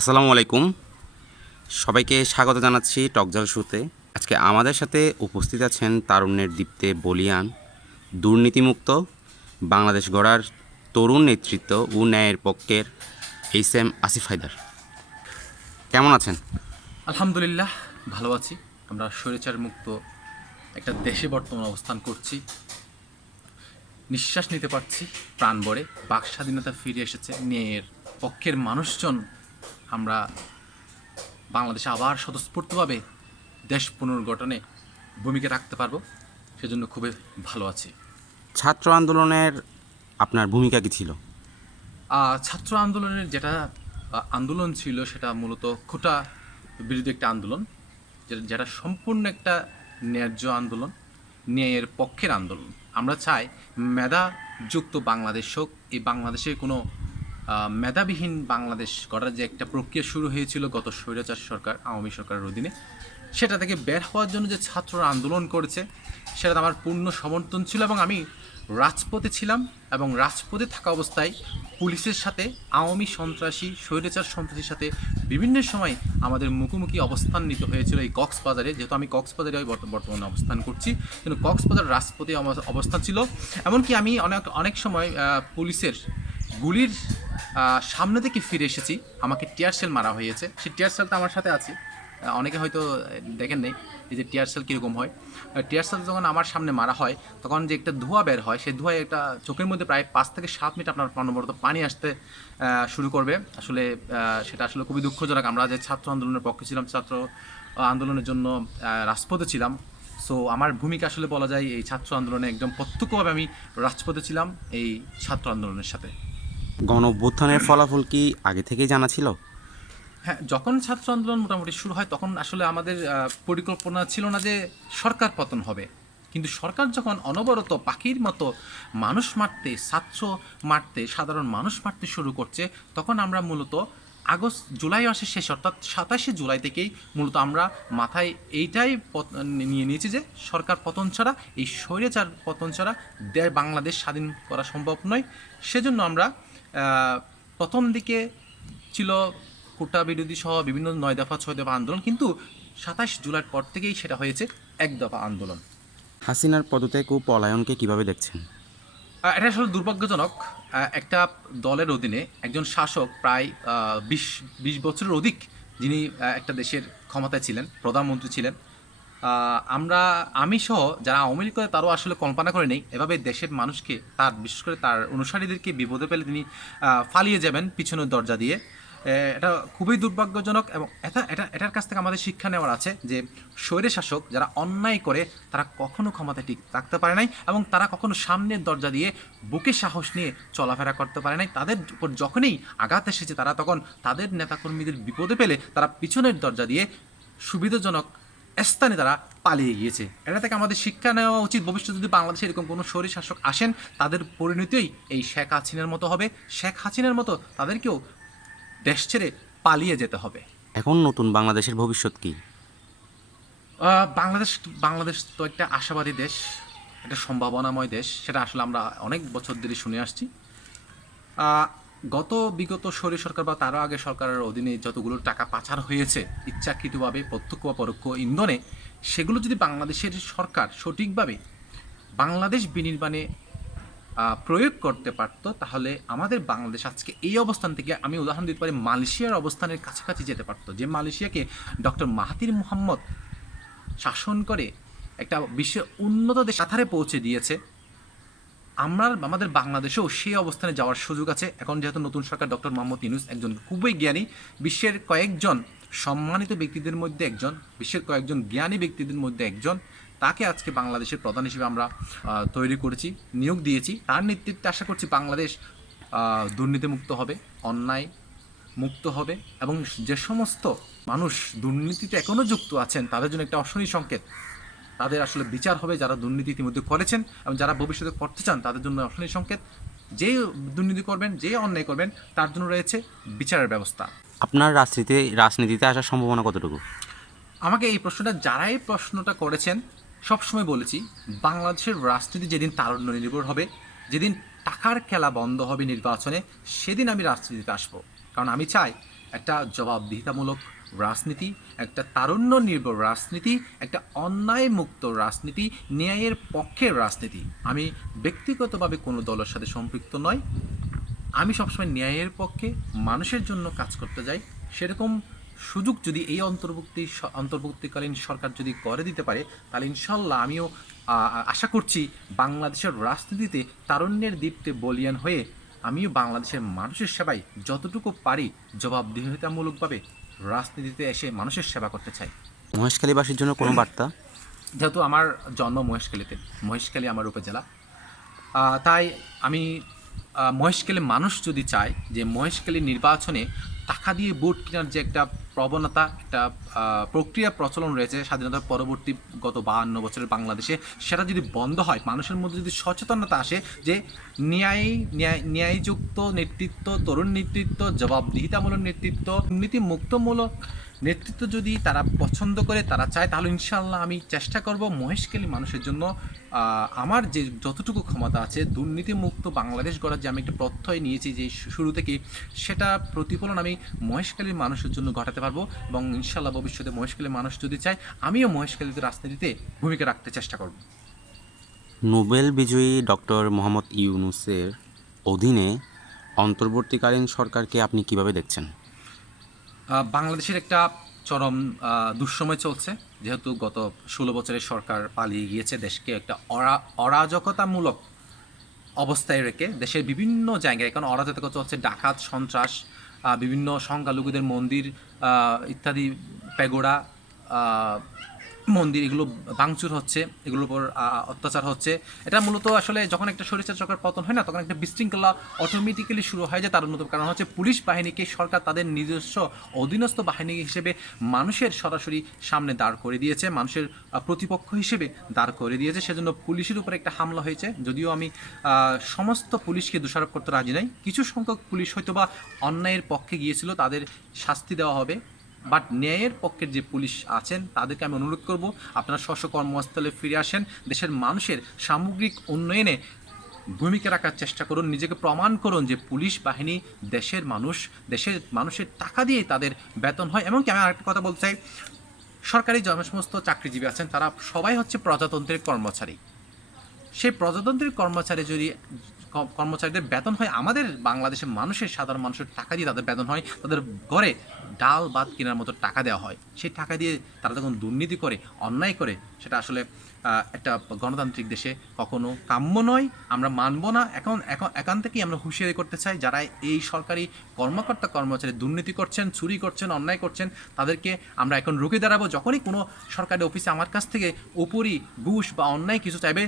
আসসালামু আলাইকুম। সবাইকে স্বাগত জানাচ্ছি টকজাল শোতে। আজকে আমাদের সাথে উপস্থিত আছেন তারুণ্যের দীপ্তে বলীয়ান, দুর্নীতিমুক্ত বাংলাদেশ গড়ার তরুণ নেতৃত্ব ও ন্যায়ের পক্ষের এইচ.এম. আসিফ হায়দার। কেমন আছেন? আলহামদুলিল্লাহ ভালো আছি। আমরা স্বৈরাচার মুক্ত একটা দেশে বর্তমান অবস্থান করছি। নিঃশ্বাস নিতে পারছি প্রাণ ভরে। বাক স্বাধীনতা ফিরে এসেছে। ন্যায়ের পক্ষের মানুষজন আমরা বাংলাদেশে আবার স্বতঃস্ফূর্তভাবে দেশ পুনর্গঠনে ভূমিকা রাখতে পারবো। সেজন্য খুবই ভালো আছি। ছাত্র আন্দোলনের আপনার ভূমিকা কী ছিল? ছাত্র আন্দোলনের যেটা আন্দোলন ছিল সেটা মূলত কোটা বিরোধী একটা আন্দোলন, যেটা সম্পূর্ণ একটা ন্যায্য আন্দোলন, ন্যায়ের পক্ষের আন্দোলন। আমরা চাই মেধাযুক্ত বাংলাদেশ হোক। এই বাংলাদেশে কোনো মেধাবিহীন বাংলাদেশ গড়ার যে একটা প্রক্রিয়া শুরু হয়েছিল গত স্বৈরাচার সরকার, আওয়ামী সরকারের অধীনে, সেটা থেকে বের হওয়ার জন্য যে ছাত্ররা আন্দোলন করেছে সেটাতে আমার পূর্ণ সমর্থন ছিল। এবং আমি রাজপথে ছিলাম, এবং রাজপথে থাকা অবস্থায় পুলিশের সাথে, আওয়ামী সন্ত্রাসী স্বৈরাচার সন্ত্রাসীর সাথে বিভিন্ন সময় আমাদের মুখোমুখি অবস্থান নিতে হয়েছিল এই কক্সবাজারে। যেহেতু আমি কক্সবাজারে বর্তমানে অবস্থান করছি, কিন্তু কক্সবাজার রাজপথে অবস্থান ছিল। এমনকি আমি অনেক সময় পুলিশের গুলির সামনে থেকে ফিরে এসেছি। আমাকে টিয়ার সেল মারা হয়েছে, সেই টিয়ার সেলটা আমার সাথে আছে। অনেকে হয়তো দেখেন নেই এই যে টিয়ার সেল কীরকম হয়। টিয়ার সেল যখন আমার সামনে মারা হয় তখন যে একটা ধোঁয়া বের হয়, সেই ধোঁয়ায় একটা চোখের মধ্যে প্রায় 5 থেকে 7 মিনিট আপনার অনবরত পানি আসতে শুরু করবে। আসলে সেটা আসলে খুবই দুঃখজনক। আমরা যে ছাত্র আন্দোলনের পক্ষে ছিলাম, ছাত্র আন্দোলনের জন্য রাজপথে ছিলাম। সো আমার ভূমিকা আসলে বলা যায় এই ছাত্র আন্দোলনে একদম প্রত্যক্ষভাবে আমি রাজপথে ছিলাম এই ছাত্র আন্দোলনের সাথে। গণ অভ্যুত্থানের ফলাফল কি আগে থেকেই জানা ছিল? হ্যাঁ, যখন ছাত্র আন্দোলন মোটামুটি শুরু হয় তখন আসলে আমাদের পরিকল্পনা ছিল না যে সরকার পতন হবে। কিন্তু সরকার যখন অনবরত পাখির মতো মানুষ মারতে, ছাত্র মারতে, সাধারণ মানুষ মারতে শুরু করছে, তখন আমরা মূলত জুলাই মাসের শেষ অর্থাৎ 27শে জুলাই থেকেই মূলত আমরা মাথায় এইটাই নিয়ে নিয়েছি যে সরকার পতন ছাড়া, এই স্বৈরাচার পতন ছাড়া বাংলাদেশ স্বাধীন করা সম্ভব নয়। সেজন্য আমরা প্রথম দিকে ছিল কোটা বিরোধী সহ বিভিন্ন 9 দফা 6 দফা আন্দোলন, কিন্তু 27 জুলাইয়ের পর থেকেই সেটা হয়েছে 1 দফা আন্দোলন। হাসিনার পদত্যাগ ও পলায়নকে কিভাবে দেখছেন? এটা আসলে দুর্ভাগ্যজনক। একটা দলের অধীনে একজন শাসক প্রায় 20 বছরের অধিক, যিনি একটা দেশের ক্ষমতায় ছিলেন, প্রধানমন্ত্রী ছিলেন, আমি সহ যারা আওয়ামী লীগ করে তারও আসলে কল্পনা করে নেই এভাবে দেশের মানুষকে, তার বিশেষ করে তার অনুসারীদেরকে বিপদে ফেলে তিনি পালিয়ে যাবেন পিছনের দরজা দিয়ে। এটা খুবই দুর্ভাগ্যজনক। এবং এটার কাছ থেকে আমাদের শিক্ষা নেওয়ার আছে যে স্বৈরে শাসক যারা অন্যায় করে তারা কখনো ক্ষমতায় ঠিক রাখতে পারে নাই, এবং তারা কখনো সামনের দরজা দিয়ে বুকে সাহস নিয়ে চলাফেরা করতে পারে নাই। তাদের উপর যখনই আঘাত এসেছে তারা তখন তাদের নেতাকর্মীদের বিপদে পেলে তারা পিছনের দরজা দিয়ে সুবিধাজনক স্থানে তারা পালিয়ে গিয়েছে। এটা থেকে আমাদের শিক্ষা নেওয়া উচিত, ভবিষ্যতে যদি বাংলাদেশে এরকম কোনো স্বৈরী শাসক আসেন তাদের পরিণতিই এই শেখ হাসিনার মতো হবে। শেখ হাসিনার মতো তাদেরকেও দেশ ছেড়ে পালিয়ে যেতে হবে। এখন নতুন বাংলাদেশের ভবিষ্যৎ কী? বাংলাদেশ বাংলাদেশ তো একটা আশাবাদী দেশ, একটা সম্ভাবনাময় দেশ। সেটা আসলে আমরা অনেক বছর ধরে শুনে আসছি। বিগত স্বৈর সরকার বা তারও আগে সরকারের অধীনে যতগুলো টাকা পাচার হয়েছে ইচ্ছাকৃতভাবে প্রত্যক্ষ বা পরোক্ষ ইন্ধনে, সেগুলো যদি বাংলাদেশের সরকার সঠিকভাবে বাংলাদেশ বিনির্মাণে প্রয়োগ করতে পারত, তাহলে আমাদের বাংলাদেশ আজকে এই অবস্থান থেকে, আমি উদাহরণ দিতে পারি, মালয়েশিয়ার অবস্থানের কাছাকাছি যেতে পারত। যে মালয়েশিয়াকে ডক্টর মাহাথির মোহাম্মদ শাসন করে একটা বিশ্বের উন্নত দেশ কাতারে পৌঁছে দিয়েছে। আমাদের বাংলাদেশেও সেই অবস্থানে যাওয়ার সুযোগ আছে। এখন যেহেতু নতুন সরকার, ডক্টর মোহাম্মদ ইউনূস একজন খুবই জ্ঞানী, বিশ্বের কয়েকজন সম্মানিত ব্যক্তিদের মধ্যে একজন, বিশ্বের কয়েকজন জ্ঞানী ব্যক্তিদের মধ্যে একজন, তাকে আজকে বাংলাদেশের প্রধান হিসেবে আমরা তৈরি করেছি, নিয়োগ দিয়েছি। তার নেতৃত্বে আশা করছি বাংলাদেশ দুর্নীতিমুক্ত হবে, অন্যায় মুক্ত হবে, এবং যে সমস্ত মানুষ দুর্নীতিতে এখনও যুক্ত আছেন তাদের জন্য একটা অশনি সংকেত। তাদের আসলে বিচার হবে, যারা দুর্নীতি ইতিমধ্যে করেছেন এবং যারা ভবিষ্যতে করতে চান তাদের জন্য অশনি সংকেত। যে দুর্নীতি করবেন, যে অন্যায় করবেন, তার জন্য রয়েছে বিচারের ব্যবস্থা। আপনার রাজনীতিতে আসার সম্ভাবনা কতটুকু? আমাকে এই প্রশ্নটা, যারা এই প্রশ্নটা করেছেন, সবসময় বলেছি বাংলাদেশের রাজনীতি যেদিন তারুণ্য নির্ভর হবে, যেদিন টাকার খেলা বন্ধ হবে নির্বাচনে, সেদিন আমি রাজনীতিতে আসবো। কারণ আমি চাই একটা জবাবদিহিতামূলক রাজনীতি, একটা তারুণ্য নির্ভর রাজনীতি, একটা অন্যায়মুক্ত রাজনীতি, ন্যায়ের পক্ষের রাজনীতি। আমি ব্যক্তিগতভাবে কোনো দলের সাথে সম্পৃক্ত নয়। আমি সবসময় ন্যায়ের পক্ষে মানুষের জন্য কাজ করতে যাই। সেরকম সুযোগ যদি এই অন্তর্বর্তীকালীন সরকার যদি করে দিতে পারে, তাহলে ইনশাল্লাহ আমিও আশা করছি বাংলাদেশের রাজনীতিতে তারুণ্যের দীপ্তে বলিয়ান হয়ে আমিও বাংলাদেশের মানুষের সেবায় যতটুকু পারি জবাবদিহিতামূলকভাবে রাজনীতিতে এসে মানুষের সেবা করতে চাই। মহেশখালীবাসীর জন্য কোনো বার্তা? যেহেতু আমার জন্ম মহেশখালীতে, মহেশখালী আমার উপজেলা, তাই আমি মহেশখালী মানুষ যদি চায় যে মহেশখালী নির্বাচনে টাকা দিয়ে ভোট কেনার যে একটা প্রবণতা, একটা প্রক্রিয়া প্রচলন রয়েছে স্বাধীনতার পরবর্তী গত 52 বছরের বাংলাদেশে, সেটা যদি বন্ধ হয়, মানুষের মধ্যে যদি সচেতনতা আসে যে ন্যায়যুক্ত নেতৃত্ব, তরুণ নেতৃত্ব, জবাবদিহিতামূলক নেতৃত্ব, দুর্নীতিমুক্তমূলক নেতৃত্ব যদি তারা পছন্দ করে, তারা চায়, তাহলে ইনশাআল্লাহ আমি চেষ্টা করব মহেশখালী মানুষের জন্য আমার যে যতটুকু ক্ষমতা আছে দুর্নীতিমুক্ত বাংলাদেশ গড়ার যে আমি একটা প্রত্যয় নিয়েছি যে শুরু থেকেই, সেটা প্রতিফলন আমি মহেশখালীর মানুষের জন্য ঘটাতে পারবো। এবং ইনশাআল্লাহ ভবিষ্যতে মহেশখালীর মানুষ যদি চায়, আমিও মহেশখালীতে রাজনীতিতে ভূমিকা রাখতে চেষ্টা করব। নোবেল বিজয়ী ডক্টর মোহাম্মদ ইউনূসের অধীনে অন্তর্বর্তীকালীন সরকারকে আপনি কিভাবে দেখছেন? বাংলাদেশের একটা চরম দুঃসময় চলছে, যেহেতু গত 16 বছরের সরকার পালিয়ে গিয়েছে, দেশকে একটা অরাজকতামূলক অবস্থায় রেখে দেশের বিভিন্ন জায়গায় এখন অরাজকতা চলছে, ডাকাত, সন্ত্রাস, বিভিন্ন সংখ্যালঘুদের মন্দির ইত্যাদি, পেগোড়া, মন্দির, এগুলো ভাঙচুর হচ্ছে, এগুলোর উপর অত্যাচার হচ্ছে। এটা মূলত আসলে যখন একটা স্বৈরাচার সরকার পতন হয় না, তখন একটা বিশৃঙ্খলা অটোমেটিক্যালি শুরু হয় যায়। তার অন্যতম কারণ হচ্ছে পুলিশ বাহিনীকে সরকার তাদের নিজস্ব অধীনস্থ বাহিনী হিসেবে মানুষের সরাসরি সামনে দাঁড় করে দিয়েছে, মানুষের প্রতিপক্ষ হিসেবে দাঁড় করে দিয়েছে। সেজন্য পুলিশের উপর একটা হামলা হয়েছে। যদিও আমি সমস্ত পুলিশকে দোষারোপ করতে রাজি নাই, কিছু সংখ্যক পুলিশ হয়তো বা অন্যায়ের পক্ষে গিয়েছিল, তাদের শাস্তি দেওয়া হবে। বাট ন্যায়ের পক্ষের যে পুলিশ আছেন তাদেরকে আমি অনুরোধ করব, আপনারা স্ব কর্মস্থলে ফিরে আসেন, দেশের মানুষের সামগ্রিক উন্নয়নে ভূমিকা রাখার চেষ্টা করুন, নিজেকে প্রমাণ করুন যে পুলিশ বাহিনী দেশের মানুষের টাকা দিয়ে তাদের বেতন হয়। এমনকি আমি আরেকটা কথা বলতে চাই, সরকারি যে সমস্ত চাকরিজীবী আছেন তারা সবাই হচ্ছে প্রজাতন্ত্রের কর্মচারী। সেই প্রজাতন্ত্রের কর্মচারীদের বেতন হয় আমাদের বাংলাদেশের মানুষের, সাধারণ মানুষের টাকা দিয়ে তাদের বেতন হয়, তাদের ঘরে ডাল ভাত কেনার মতো টাকা দেওয়া হয়। সেই টাকা দিয়ে তারা যখন দুর্নীতি করে, অন্যায় করে, সেটা আসলে একটা গণতান্ত্রিক দেশে কখনো কাম্য নয়, আমরা মানব না। এখান থেকেই আমরা হুঁশিয়ারি করতে চাই, যারা এই সরকারি কর্মচারী দুর্নীতি করছেন, চুরি করছেন, অন্যায় করছেন, তাদেরকে আমরা এখন রুখে দাঁড়াবো। যখনই কোনো সরকারি অফিসে আমার কাছ থেকে উপরি ঘুষ বা অন্যায় কিছু চাইবে,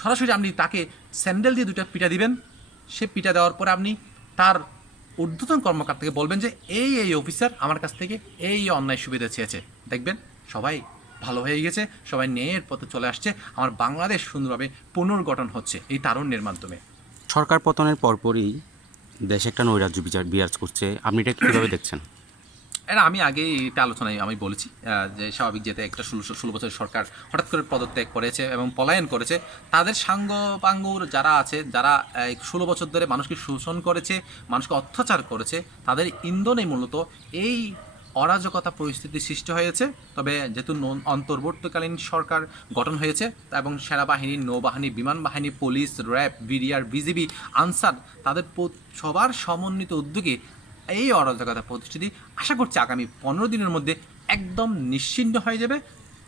সরাসরি আপনি তাকে স্যান্ডেল দিয়ে 2টা পিটা দিবেন। সে পিটা দেওয়ার পরে আপনি তার ঊর্ধ্বতন কর্মকর্তাকে বলবেন যে এই অফিসার আমার কাছ থেকে এই অন্যায় সুবিধা চেয়েছে, দেখবেন সবাই ভালো হয়ে গেছে, সবাই ন্যায়ের পথে চলে আসছে, আমার বাংলাদেশ সুন্দরভাবে পুনর্গঠন হচ্ছে এই তারুণ্যের মাধ্যমে। সরকার পতনের পরপরই দেশে একটা নৈরাজ্য বিরাজ করছে, আপনি এটা কীভাবে দেখছেন? এটা আমি আগেই এটা আলোচনায় আমি বলেছি যে স্বাভাবিক, যেতে একটা 16 বছরের সরকার হঠাৎ করে পদত্যাগ করেছে এবং পলায়ন করেছে, তাদের সাঙ্গপাঙ্গুর যারা আছে, যারা 16 বছর ধরে মানুষকে শোষণ করেছে, মানুষকে অত্যাচার করেছে, তাদের ইন্ধনে মূলত এই অরাজকতা পরিস্থিতি সৃষ্টি হয়েছে। তবে যেহেতু অন্তর্বর্তীকালীন সরকার গঠন হয়েছে এবং সেনাবাহিনী, নৌবাহিনী, বিমান বাহিনী, police, RAB, BDR, BGB, answer, তাদের সবার সমন্বিত উদ্যোগে এই অরাজকতা পরিস্থিতি আশা করছি আগামী 15 দিনের মধ্যে একদম নিশ্চিহ্ন হয়ে যাবে।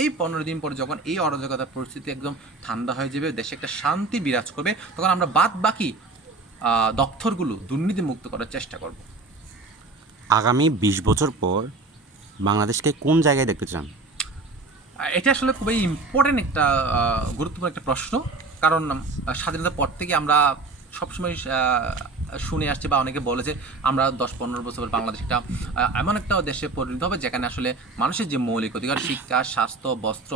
এই 15 দিন পরে যখন এই অরাজকতা পরিস্থিতি একদম ঠান্ডা হয়ে যাবে, দেশে একটা শান্তি বিরাজ করবে, তখন আমরা বাকি দপ্তরগুলো দুর্নীতিমুক্ত করার চেষ্টা করব। আগামী 20 বছর পর বাংলাদেশকে কোন জায়গায় দেখতে চান? এটা আসলে খুবই ইম্পর্টেন্ট একটা গুরুত্বপূর্ণ একটা প্রশ্ন। কারণ স্বাধীনতার পর থেকে আমরা সবসময় শুনে আসছি বা অনেকে বলেছে আমরা 10-15 বছর বাংলাদেশ একটা এমন একটা দেশে পরিণত হবে যেখানে আসলে মানুষের যে মৌলিক অধিকার, শিক্ষা, স্বাস্থ্য, বস্ত্র,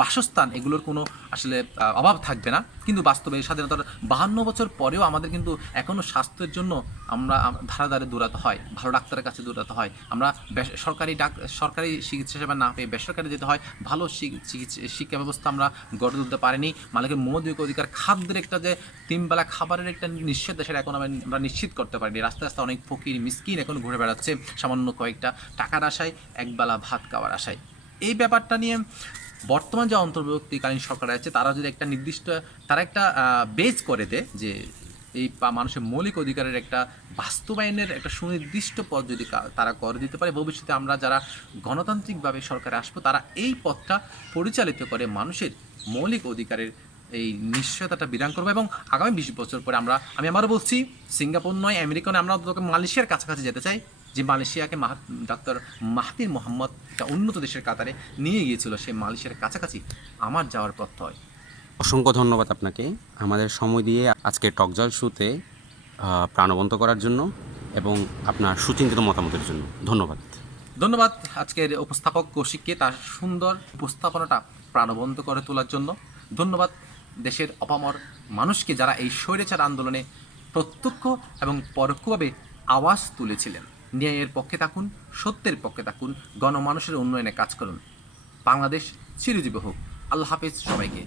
বাসস্থান, এগুলোর কোনো আসলে অভাব থাকবে না। কিন্তু বাস্তবে স্বাধীনতার 52 বছর পরেও আমাদের কিন্তু এখনও স্বাস্থ্যের জন্য আমরা ধারে ধারে দৌড়াতে হয়, ভালো ডাক্তারের কাছে দৌড়াতে হয়, আমরা সরকারি চিকিৎসা সেবা না পেয়ে বেসরকারি যেতে হয়, ভালো শিক্ষা ব্যবস্থা আমরা গড়ে তুলতে পারিনি, মালিকের মৌলিক অধিকার খাদ্যের একটা যে তিনবেলা খাবারের একটা নিশ্চিত সেটা এখন আমরা নিশ্চিত করতে পারিনি। রাস্তায় রাস্তায় অনেক ফকির মিসকিন এখন ঘুরে বেড়াচ্ছে সামান্য কয়েকটা টাকার আশায়, একবেলা ভাত খাওয়ার আশায়। এই ব্যাপারটা নিয়ে বর্তমান যে অন্তর্বর্তীকালীন সরকার আছে তারা যদি একটা নির্দিষ্ট তারা একটা বেজ করে দেয় যে এই মানুষের মৌলিক অধিকারের একটা বাস্তবায়নের একটা সুনির্দিষ্ট পথ যদি তারা করে দিতে পারে, ভবিষ্যতে আমরা যারা গণতান্ত্রিকভাবে সরকারে আসবো তারা এই পথটা পরিচালিত করে মানুষের মৌলিক অধিকারের এই নিশ্চয়তাটা বিধান করবো। এবং আগামী 20 বছর পরে আমি আবারও বলছি, সিঙ্গাপুর নয়, আমেরিকা নয়, আমরা অন্তত মালয়েশিয়ার কাছাকাছি যেতে চাই, যে মালয়েশিয়াকে ডক্টর মাহাতির মোহাম্মদ একটা উন্নত দেশের কাতারে নিয়ে গিয়েছিল, সেই মালয়েশিয়ার কাছাকাছি আমার যাওয়ার প্রত্যয়। অসংখ্য ধন্যবাদ আপনাকে আমাদের সময় দিয়ে আজকে টকজাল শুতে প্রাণবন্ত করার জন্য এবং আপনার সুচিন্তিত মতামতের জন্য ধন্যবাদ। ধন্যবাদ আজকের উপস্থাপক কৌশিককে তার সুন্দর উপস্থাপনাটা প্রাণবন্ত করে তোলার জন্য। ধন্যবাদ দেশের অপামর মানুষকে যারা এই স্বৈরাচার আন্দোলনে প্রত্যক্ষ এবং পরোক্ষভাবে আওয়াজ তুলেছিলেন। ন্যায়ের পক্ষে থাকুন, সত্যের পক্ষে থাকুন, গণমানুষের উন্নয়নে কাজ করুন। বাংলাদেশ চিরজীবী হোক। আল্লাহ হাফেজ সবাইকে।